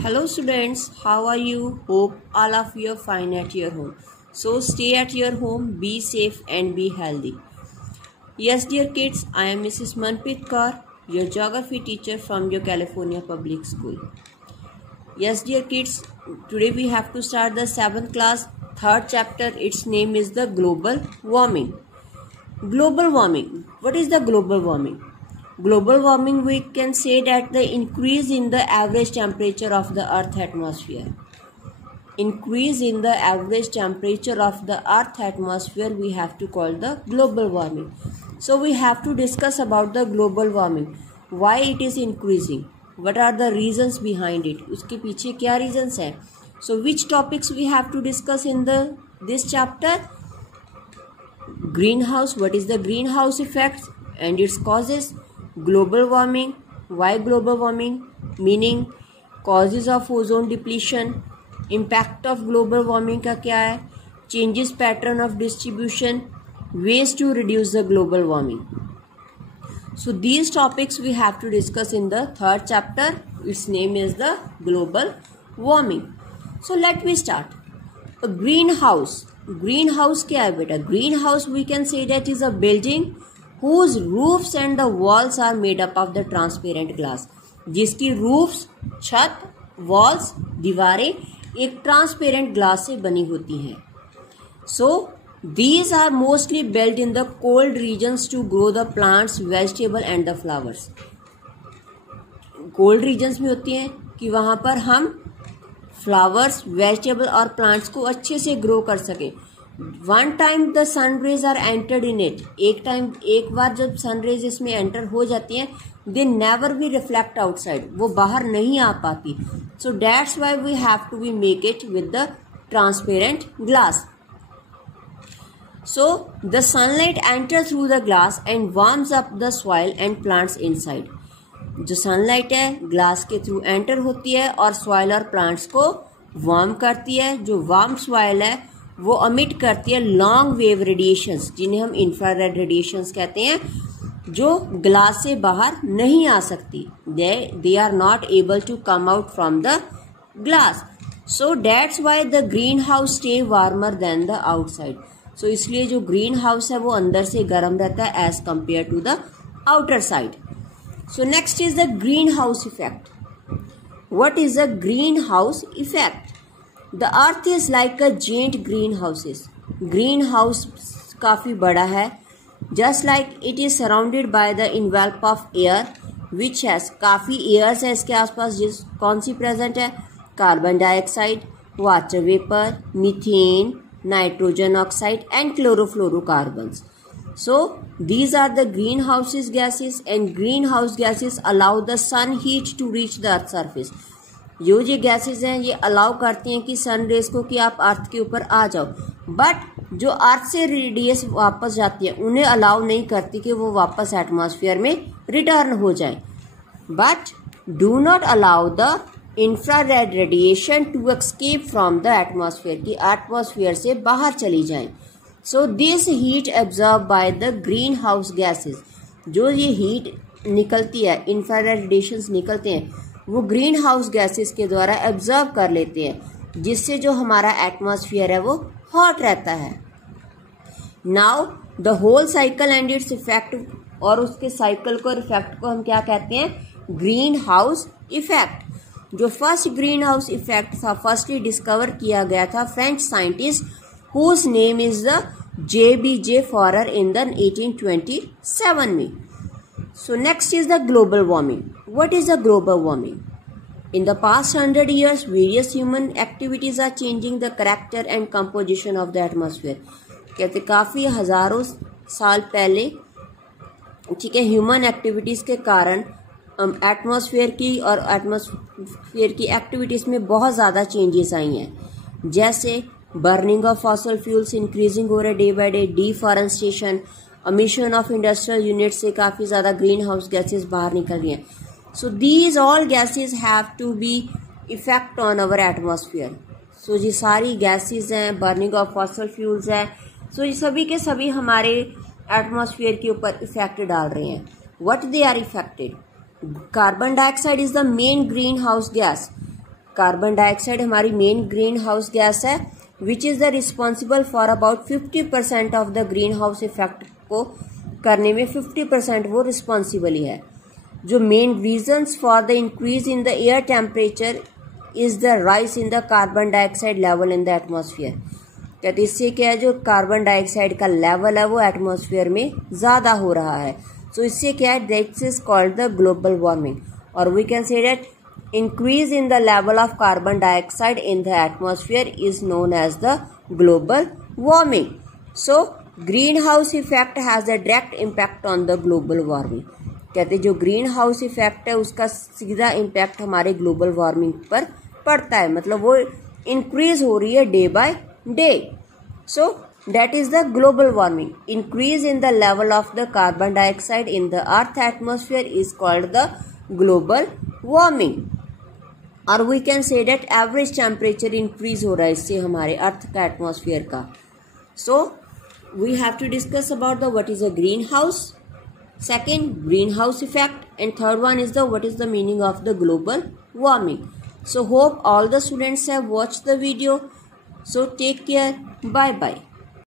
Hello students, how are you? Hope all of you are fine at your home. So stay at your home, be safe and be healthy. Yes dear kids, I am Mrs. Manpreet Kaur, your geography teacher from your California Public School. Yes dear kids, today we have to start the 7th class, 3rd chapter. Its name is the global warming. Global warming. What is the global warming? Global warming, we can say that the increase in the average temperature of the earth atmosphere. Increase in the average temperature of the earth atmosphere we have to call the global warming. So we have to discuss about the global warming. Why it is increasing? What are the reasons behind it? उसके पीछे क्या reasons हैं? So which topics we have to discuss in this chapter? Greenhouse. What is the greenhouse effect and its causes? Global warming. Why global warming? Meaning causes of ozone depletion. Impact of global warming का क्या है? Changes pattern of distribution. Ways to reduce the global warming. So these topics we have to discuss in the 3rd chapter. Its name is the global warming. So let me start. A greenhouse. Greenhouse क्या है बेटा? Greenhouse we can say that is a building whose roofs and the walls are made up of the transparent glass. जिसकी roofs, छत, walls, दीवारें एक transparent glass से बनी होती हैं. So these are mostly built in the cold regions to grow the plants, vegetable and the flowers. Cold regions में होती हैं कि वहाँ पर हम फ्लावर्स, वेजिटेबल और प्लांट्स को अच्छे से ग्रो कर सकें. One time the sun rays are entered in it. एक बार जब सन रेज इसमें एंटर हो जाती हैं, they never be reflect outside. वो बाहर नहीं आ पाती. So that's why we have to be make it with the transparent glass. So the sunlight enter through the glass and warms up the soil and plants inside. जो sunlight है glass के through enter होती है और soil और plants को warm करती है. जो वार्म सॉइल है वो अमिट करती है लॉन्ग वेव रेडिएशंस, जिन्हें हम इंफ्रारेड रेडिएशंस कहते हैं, जो ग्लास से बाहर नहीं आ सकती. They are not able to come out from the glass. So that's why the green house stay warmer than the outside. So इसलिए जो ग्रीन हाउस है वो अंदर से गर्म रहता है as compared to the outer side. So next is the greenhouse effect. What is the greenhouse effect? The earth is like a giant greenhouses. Greenhouse काफी बड़ा है. Just like it is surrounded by the envelope of air, which has काफी airs है इसके आसपास. कौन सी present है? Carbon dioxide, water vapour, methane, nitrogen oxide and chlorofluorocarbons. So these are the greenhouse gases and greenhouse gases allow the sun heat to reach the earth surface. जो ये gases हैं ये अलाउ करती हैं कि सन रेज को कि आप अर्थ के ऊपर आ जाओ, बट जो अर्थ से रेडियस वापस जाती है उन्हें अलाउ नहीं करती कि वो वापस एटमॉस्फेयर में रिटर्न हो जाए. But do not allow the infrared radiation to escape from the atmosphere, कि एटमॉस्फेयर से बाहर चली जाए. So this heat absorbed by the greenhouse gases. जो ये हीट निकलती है, इंफ्रारेड रेडिएशंस निकलते हैं, वो ग्रीन हाउस गैसेस के द्वारा एब्जॉर्ब कर लेते हैं, जिससे जो हमारा एटमॉस्फेयर है वो हॉट रहता है. Now the whole cycle and its effect, और उसके साइकिल को और इफेक्ट को हम क्या कहते हैं? Green house effect. जो फर्स्ट ग्रीन हाउस इफेक्ट था, फर्स्टली डिस्कवर किया गया था French scientist whose name is the J.B.J. Forer in the 1827 में. So next is the global warming. What is the global warming? In the past 100 years, various human activities are changing the character and composition of the atmosphere. कहते काफ़ी हज़ारों साल पहले, ठीक है, human activities के कारण एटमॉस्फेयर की एक्टिविटीज़ में बहुत ज़्यादा चेंजेस आई हैं. जैसे burning of fossil fuels increasing over a day by day, deforestation, emission of industrial units से काफ़ी ज़्यादा green house gases बाहर निकल रही हैं. So these all gases have to be effect on our atmosphere. So ये सारी gases हैं, burning of fossil fuels है, so ये सभी के सभी हमारे atmosphere के ऊपर effect डाल रहे हैं. What they are affected? Carbon dioxide is the main greenhouse gas. Carbon dioxide हमारी मेन ग्रीन हाउस गैस है which is the responsible for about 50% of the green house effect को करने में 50% वो रिस्पॉन्सिबल ही है. जो main reasons for the increase in the air temperature is the rise in the carbon dioxide level in the atmosphere. कहते इससे क्या है, जो कार्बन डाइऑक्साइड का लेवल है वो एटमॉस्फेयर में ज़्यादा हो रहा है. सो इससे क्या है, that is called the global warming. और we can say that increase in the level of carbon dioxide in the atmosphere is known as the global warming. So greenhouse effect has a direct impact on the global warming. कहते जो green house effect है उसका सीधा impact हमारे global warming पर पड़ता है, मतलब वो इंक्रीज हो रही है day by day. So that is the global warming. Increase in the level of the carbon dioxide in the earth atmosphere is called the global warming. और we can say that average temperature increase हो रहा है इससे हमारे earth का atmosphere का. So we have to discuss about the what is a greenhouse, second greenhouse effect, and third one is the what is the meaning of the global warming. So hope all the students have watched the video. So take care, bye bye.